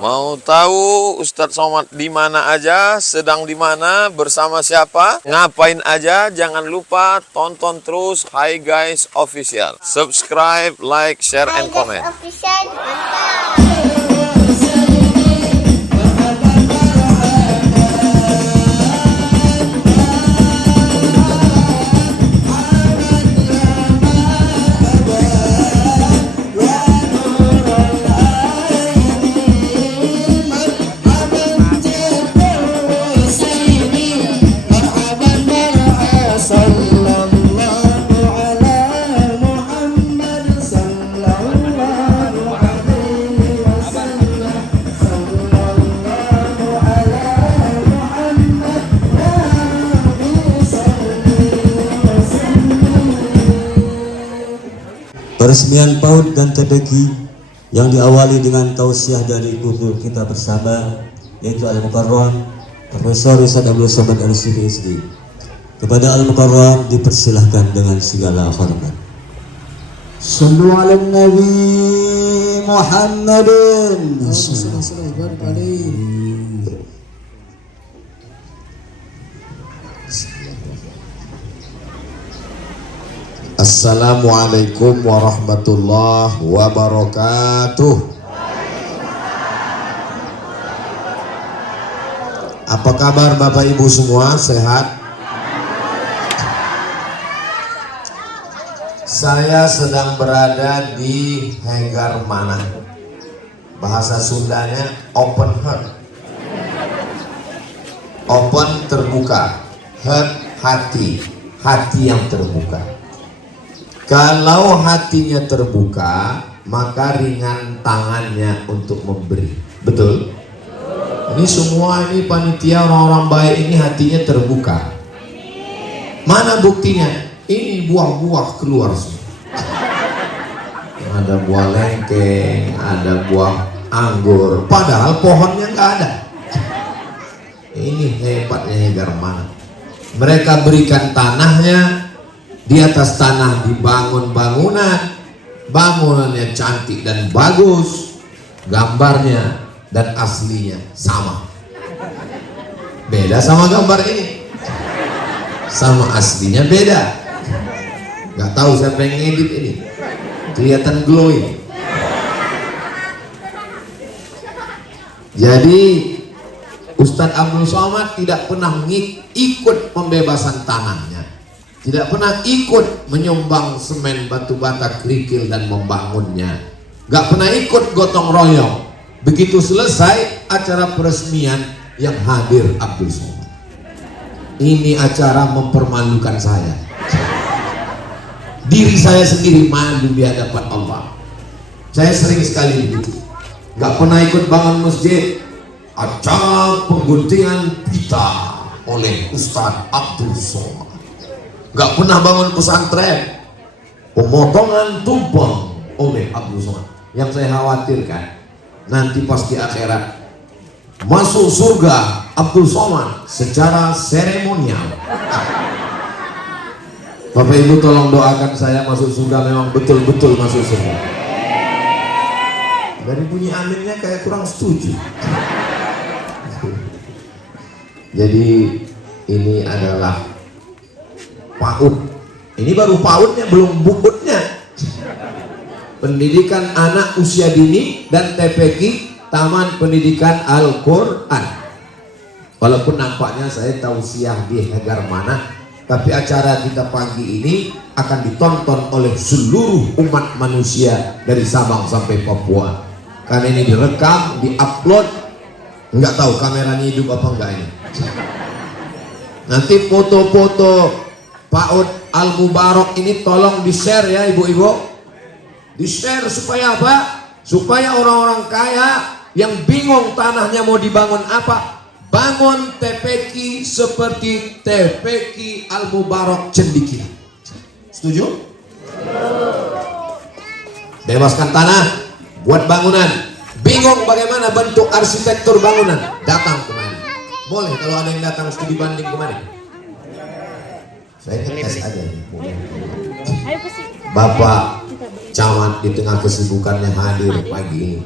Mau tahu Ustadz Somad di mana aja, sedang di mana, bersama siapa, ngapain aja? Jangan lupa tonton terus Hi Guys Official. Subscribe, like, share, and comment. Official, mantap. Peresmian PAUD dan TPQ yang diawali dengan tausiah dari guru kita bersama, yaitu Al-Mukarram Profesor Ustadz Abdul Somad Al-PhD. Kepada Al-Mukarram dipersilahkan dengan segala hormat. Sallu ala Nabi Muhammadin. Assalamualaikum warahmatullahi wabarakatuh. Apa kabar Bapak Ibu semua? Sehat? Saya sedang berada di Hegar Mana. Bahasa Sundanya open heart. Open terbuka, heart hati, hati yang terbuka. Kalau hatinya terbuka, maka ringan tangannya untuk memberi. Betul? Ini semua ini panitia orang-orang baik ini hatinya terbuka. Mana buktinya? Ini buah-buah keluar semua. Ada buah lengkeng, ada buah anggur. Padahal pohonnya nggak ada. Ini hebatnya Hegar Mana. Mereka berikan tanahnya. Di atas tanah dibangun bangunan, bangunannya cantik dan bagus, gambarnya dan aslinya sama. Beda sama gambar ini, sama aslinya beda. Gak tahu siapa yang ngedit ini, kelihatan glowing. Jadi Ustadz Abdul Somad tidak pernah ikut pembebasan tanahnya, tidak pernah ikut menyumbang semen, batu bata, kerikil dan membangunnya. Gak pernah ikut gotong royong. Begitu selesai acara peresmian yang hadir Abdul Somad. Ini acara mempermalukan saya. Diri saya sendiri malu di hadapan Allah. Saya sering sekali begitu. Gak pernah ikut bangun masjid. Acara pengguntingan pita oleh Ustadz Abdul Somad. Gak pernah bangun pesantren, pemotongan tumpeng oleh Abdul Somad. Yang saya khawatirkan nanti pas di akhirat masuk surga Abdul Somad secara seremonial. Bapak Ibu tolong doakan saya masuk surga, memang betul-betul masuk surga. Dari bunyi aminnya kayak kurang setuju. Jadi ini adalah PAUD. Ini baru PAUDnya, belum bubutnya. Pendidikan anak usia dini dan TPQ Taman Pendidikan Al-Quran. Walaupun nampaknya saya tausiah di Hegar Mana, tapi acara kita pagi ini akan ditonton oleh seluruh umat manusia dari Sabang sampai Papua. Karena ini direkam, diupload. Nggak tahu kameranya hidup apa enggak ini. Nanti foto-foto PAUD Al-Mubarak ini tolong di-share ya ibu-ibu. Di-share supaya apa? Supaya orang-orang kaya yang bingung tanahnya mau dibangun apa, bangun TPQ seperti TPQ Al-Mubarak Cendikia. Setuju? Bebaskan tanah buat bangunan. Bingung bagaimana bentuk arsitektur bangunan, datang kemari. Boleh kalau ada yang datang studi banding kemari. Saya tes aja. Bapak camat di tengah kesibukannya hadir pagi ini.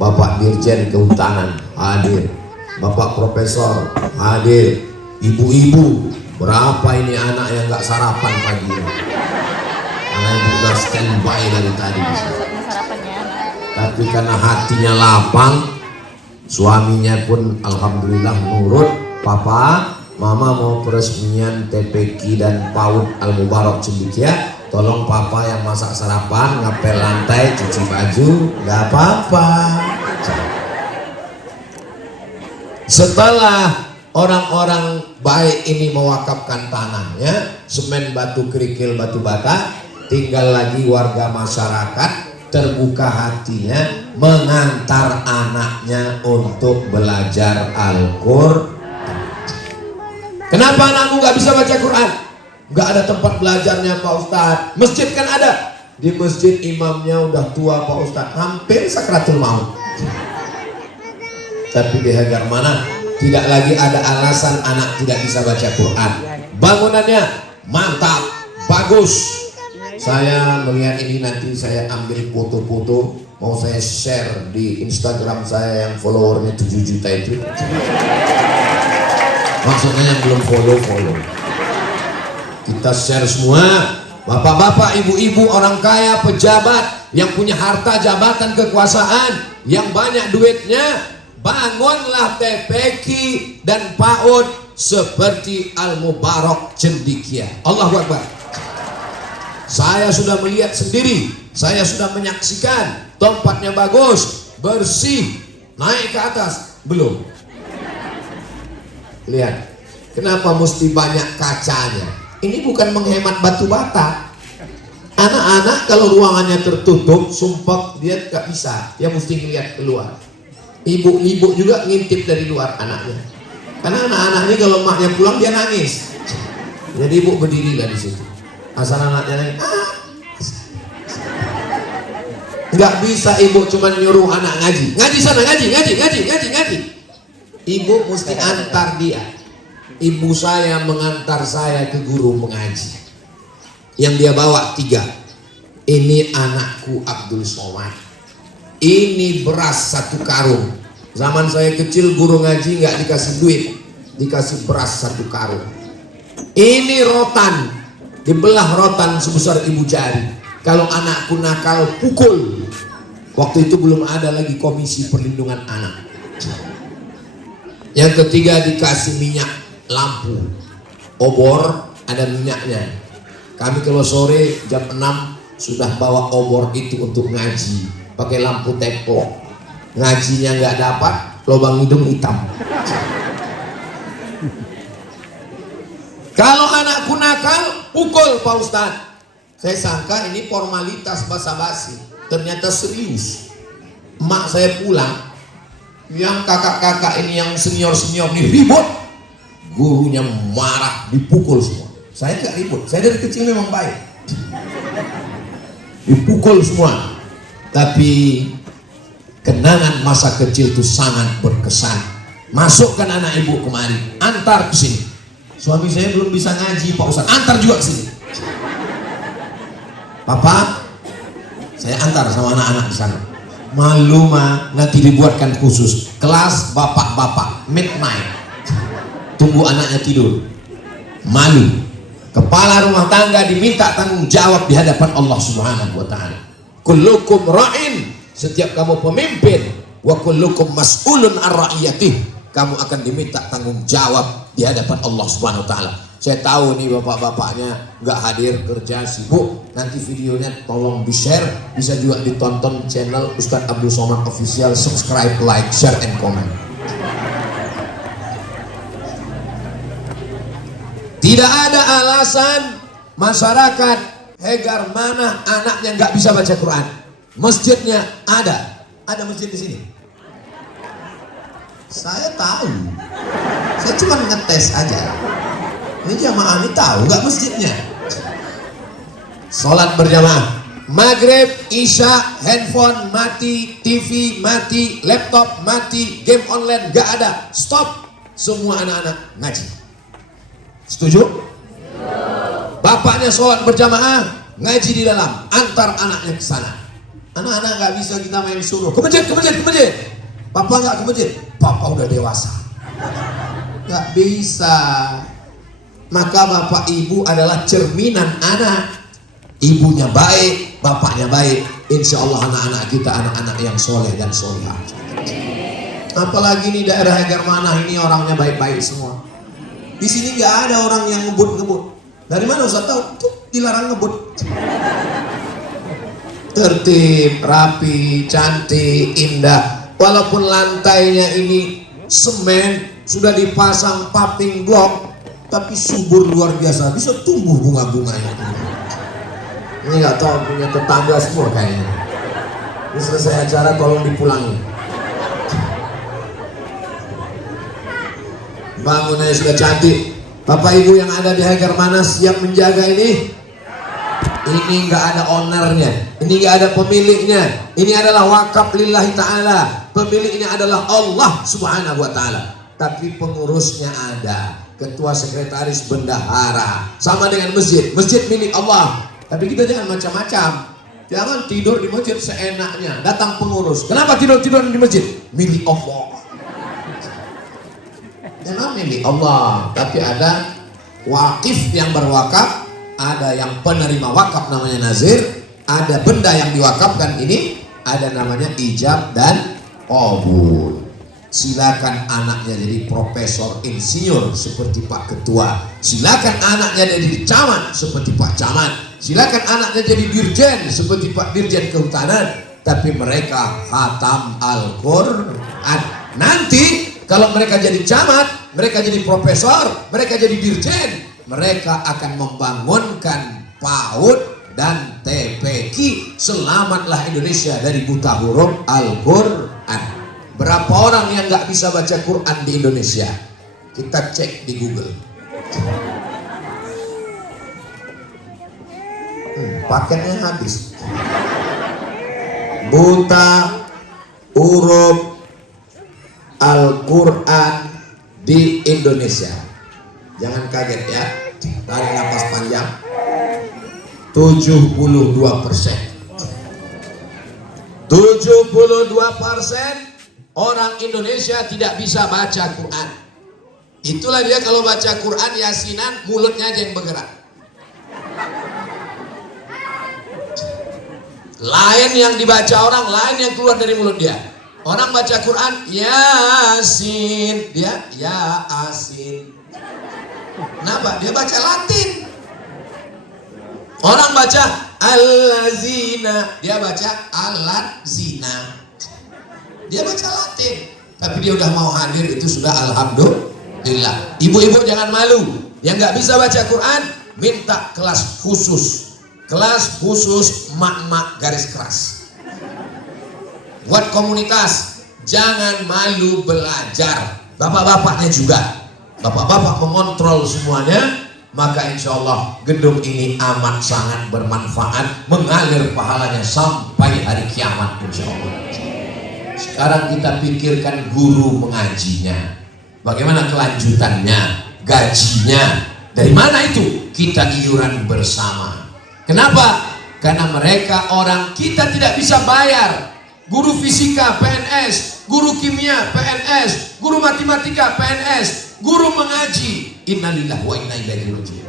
Bapak Dirjen Kehutanan hadir, Bapak Profesor hadir, ibu-ibu, berapa ini anak yang nggak sarapan pagi ini? Anak ibu udah standby dari tadi di sini. Tapi karena hatinya lapang, suaminya pun alhamdulillah nurut. Papa, Mama mau peresmian TPQ dan PAUD Al Mubarak Cendekia. Tolong papa yang masak sarapan, ngepel lantai, cuci baju, nggak apa-apa. Setelah orang-orang baik ini mewakafkan tanahnya, semen, batu kerikil, batu bata, tinggal lagi warga masyarakat terbuka hatinya mengantar anaknya untuk belajar Al-Qur'an. Kenapa anakmu nggak bisa baca Quran? Nggak ada tempat belajarnya Pak Ustadz. Masjid kan ada. Di masjid imamnya udah tua Pak Ustadz, hampir sakratul maut. Tapi di Hagar mana tidak lagi ada alasan anak tidak bisa baca Quran. Bangunannya mantap, bagus. Saya melihat ini, nanti saya ambil foto-foto, mau saya share di Instagram saya yang followernya 7 juta itu. Maksudnya yang belum follow. Kita share semua, bapak-bapak, ibu-ibu, orang kaya, pejabat yang punya harta, jabatan, kekuasaan, yang banyak duitnya, bangunlah TPQ dan PAUD seperti Al Mubarak Cendekia. Allahu Akbar. Saya sudah melihat sendiri, saya sudah menyaksikan, tempatnya bagus, bersih, naik ke atas, belum. Lihat, kenapa mesti banyak kacanya? Ini bukan menghemat batu bata. Anak-anak kalau ruangannya tertutup, sumpah dia nggak bisa, dia mesti ngeliat keluar. Ibu-ibu juga ngintip dari luar anaknya, karena anak-anak ini kalau emaknya pulang dia nangis. Jadi ibu berdiri dari situ, asal anaknya nangis, nggak bisa ibu cuma nyuruh anak ngaji sana, ngaji. Ibu mesti antar dia. Ibu saya mengantar saya ke guru mengaji. Yang dia bawa 3. Ini anakku Abdul Somad. Ini beras 1 karung. Zaman saya kecil guru ngaji nggak dikasih duit, dikasih beras 1 karung. Ini rotan, dibelah rotan sebesar ibu jari. Kalau anakku nakal, pukul. Waktu itu belum ada lagi Komisi Perlindungan Anak. Yang ketiga, dikasih minyak lampu, obor ada minyaknya. Kami kalau sore jam 6 sudah bawa obor itu untuk ngaji, pakai lampu teko. Ngajinya nggak dapat, lubang hidung hitam. Kalau anakku nakal, pukul Pak Ustadz. Saya sangka ini formalitas basa-basi, ternyata serius. Emak saya pulang, yang kakak-kakak ini yang senior-senior ini ribut, gurunya marah, dipukul semua. Saya nggak ribut, saya dari kecil memang baik. Dipukul semua. Tapi kenangan masa kecil itu sangat berkesan. Masukkan anak ibu kemari, antar ke sini. Suami saya belum bisa ngaji Pak Ustadz, antar juga ke sini. Papa, saya antar sama anak-anak di sana. Malu mah, nanti dibuatkan khusus kelas bapak-bapak midnight. Tunggu anaknya tidur. Malu. Kepala rumah tangga diminta tanggung jawab di hadapan Allah Subhanahu wa taala. Kullukum ra'in, setiap kamu pemimpin, wa kullukum mas'ulun ar ra'iyatih, kamu akan diminta tanggung jawab di hadapan Allah Subhanahu wa taala. Saya tahu nih bapak-bapaknya nggak hadir, kerja sibuk. Nanti videonya tolong di-share, bisa juga ditonton channel Ustadz Abdul Somad Official. Subscribe, like, share, and comment. Tidak ada alasan masyarakat Hagar mana anaknya nggak bisa baca Quran. Masjidnya ada masjid di sini. Saya tahu, saya cuma ngetes aja. Ini jamaah ini tahu nggak masjidnya. Sholat berjamaah, maghrib, isya, handphone mati, TV mati, laptop mati, game online nggak ada. Stop, semua anak-anak ngaji. Setuju? Bapaknya sholat berjamaah, ngaji di dalam, antar anaknya ke sana. Anak-anak nggak bisa kita main suruh ke masjid, ke masjid, ke masjid. Papa nggak ke masjid, papa udah dewasa. Nggak bisa. Maka bapak ibu adalah cerminan anak. Ibunya baik, bapaknya baik, insya Allah anak-anak kita anak-anak yang soleh dan solehah. Apalagi nih daerah Hegar Manah ini orangnya baik-baik semua. Di sini nggak ada orang yang ngebut-ngebut. Dari mana Ustaz tahu? Tuh dilarang ngebut. Tertib, rapi, cantik, indah. Walaupun lantainya ini semen, sudah dipasang paving block, tapi subur luar biasa. Bisa tumbuh bunga-bunganya. Ini nggak tahu punya tetangga semua kayaknya. Ini selesai acara tolong dipulangi. Bangunannya sudah cantik. Bapak ibu yang ada di Hegar Manah siap menjaga ini? Ini nggak ada ownernya, ini nggak ada pemiliknya. Ini adalah wakaf lillahi ta'ala. Pemiliknya adalah Allah subhanahu wa ta'ala. Tapi pengurusnya ada, ketua sekretaris bendahara. Sama dengan masjid, masjid milik Allah. Tapi kita jangan macam-macam. Jangan tidur di masjid seenaknya. Datang pengurus, kenapa tidur-tidur di masjid? Milik Allah. Memang milik Allah, tapi ada wakif yang berwakaf, ada yang penerima wakaf namanya nazir, ada benda yang diwakafkan ini, ada namanya ijab dan qabul. Silakan anaknya jadi profesor insinyur seperti Pak Ketua, silakan anaknya jadi camat seperti Pak Camat, silakan anaknya jadi dirjen seperti Pak Dirjen Kehutanan, tapi mereka khatam Al-Quran. Nanti kalau mereka jadi camat, mereka jadi profesor, mereka jadi dirjen, mereka akan membangunkan PAUD dan TPQ. Selamatlah Indonesia dari buta huruf Al-Quran. Berapa orang yang nggak bisa baca Quran di Indonesia? Kita cek di Google. Paketnya habis. Buta huruf Al-Quran di Indonesia. Jangan kaget ya. Tarik nafas panjang. 72%. 72% orang Indonesia tidak bisa baca Quran. Itulah dia kalau baca Quran yasinan mulutnya aja yang bergerak. Lain yang dibaca orang, lain yang keluar dari mulut dia. Orang baca Quran Yasin, dia ya asin. Kenapa? Dia baca Latin. Orang baca Al-Zina, dia baca alat zina. Dia baca Latin, tapi dia udah mau hadir itu sudah alhamdulillah. Ibu-ibu jangan malu. Yang nggak bisa baca Quran, minta kelas khusus. Kelas khusus mak-mak garis keras. Buat komunitas, jangan malu belajar. Bapak-bapaknya juga. Bapak-bapak mengontrol semuanya, maka insya Allah gedung ini amat sangat bermanfaat, mengalir pahalanya sampai hari kiamat insya Allah. Sekarang kita pikirkan guru mengajinya, bagaimana kelanjutannya, gajinya, dari mana itu? Kita iuran bersama. Kenapa? Karena mereka orang kita tidak bisa bayar. Guru fisika PNS, guru kimia PNS, guru matematika PNS, guru mengaji. Innalillahi wa inna ilaihi raji'un.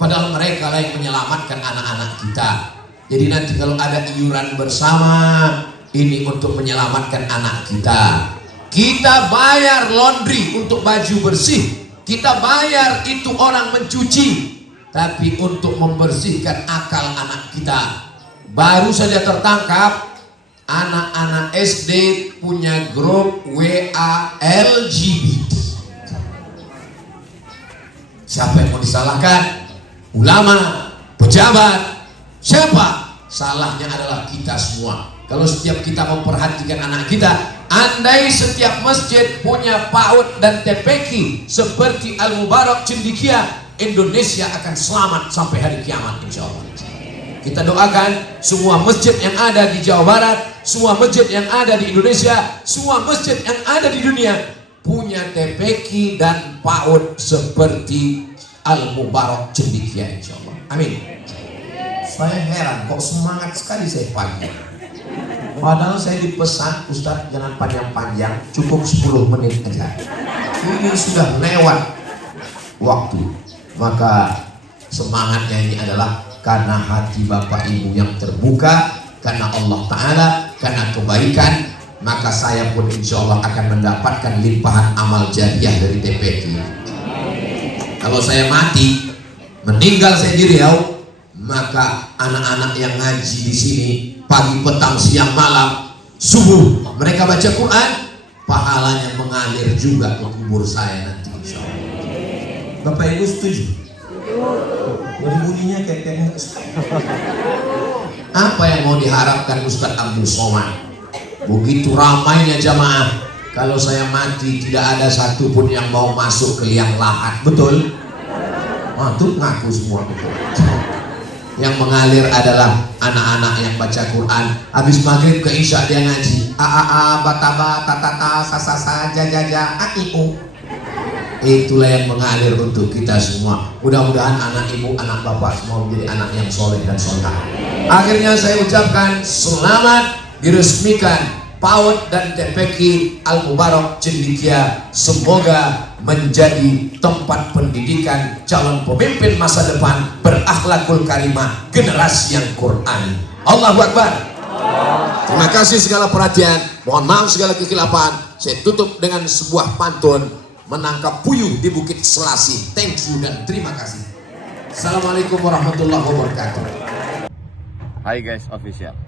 Padahal mereka lah yang menyelamatkan anak-anak kita. Jadi nanti kalau ada iuran bersama, ini untuk menyelamatkan anak kita. Kita bayar laundry untuk baju bersih, kita bayar itu orang mencuci, tapi untuk membersihkan akal anak kita. Baru saja tertangkap anak-anak SD punya grup WA LGBT. Siapa yang mau disalahkan? Ulama, pejabat, siapa? Salahnya adalah kita semua. Kalau setiap kita memperhatikan anak kita, andai setiap masjid punya PAUD dan TPQ seperti Al-Mubarak Cendikia, Indonesia akan selamat sampai hari kiamat insya Allah. Kita doakan semua masjid yang ada di Jawa Barat, semua masjid yang ada di Indonesia, semua masjid yang ada di dunia punya TPQ dan PAUD seperti Al-Mubarak Cendikia insya Allah. Amin. Saya heran kok semangat sekali saya pagi. Padahal saya dipesan, Ustadz jangan panjang-panjang, cukup 10 menit aja. Ini sudah lewat waktu. Maka semangatnya ini adalah karena hati Bapak Ibu yang terbuka, karena Allah Ta'ala, karena kebaikan, maka saya pun insya Allah akan mendapatkan limpahan amal jariah dari TPQ. Kalau saya mati, meninggal saya di Riau, maka anak-anak yang ngaji di sini pagi, petang, siang, malam, subuh mereka baca Quran, pahalanya mengalir juga ke kubur saya nanti insya Allah. Bapak Ibu setuju? Dari bunyinya kayaknya apa yang mau diharapkan Ustadz Abdul Somad? Begitu ramainya jamaah, kalau saya mati tidak ada satupun yang mau masuk ke liang lahat, betul? Tuh ngaku semua betul. Yang mengalir adalah anak-anak yang baca Quran. Habis maghrib ke isya dia ngaji. Bataba, tatata, sasasa, jajaja, aiu. Itulah yang mengalir untuk kita semua. Mudah-mudahan anak ibu, anak bapak semua menjadi anak yang soleh dan soleh. Akhirnya saya ucapkan selamat diresmikan PAUD dan TPQ Al Mubarak Cendikia. Semoga menjadi tempat pendidikan calon pemimpin masa depan berakhlakul karimah, generasi yang Quran. Allahu Akbar. Terima kasih segala perhatian. Mohon maaf segala kekhilafan. Saya tutup dengan sebuah pantun. Menangkap puyuh di Bukit Selasi. Thank you dan terima kasih. Assalamualaikum warahmatullahi wabarakatuh. Hi Guys Official.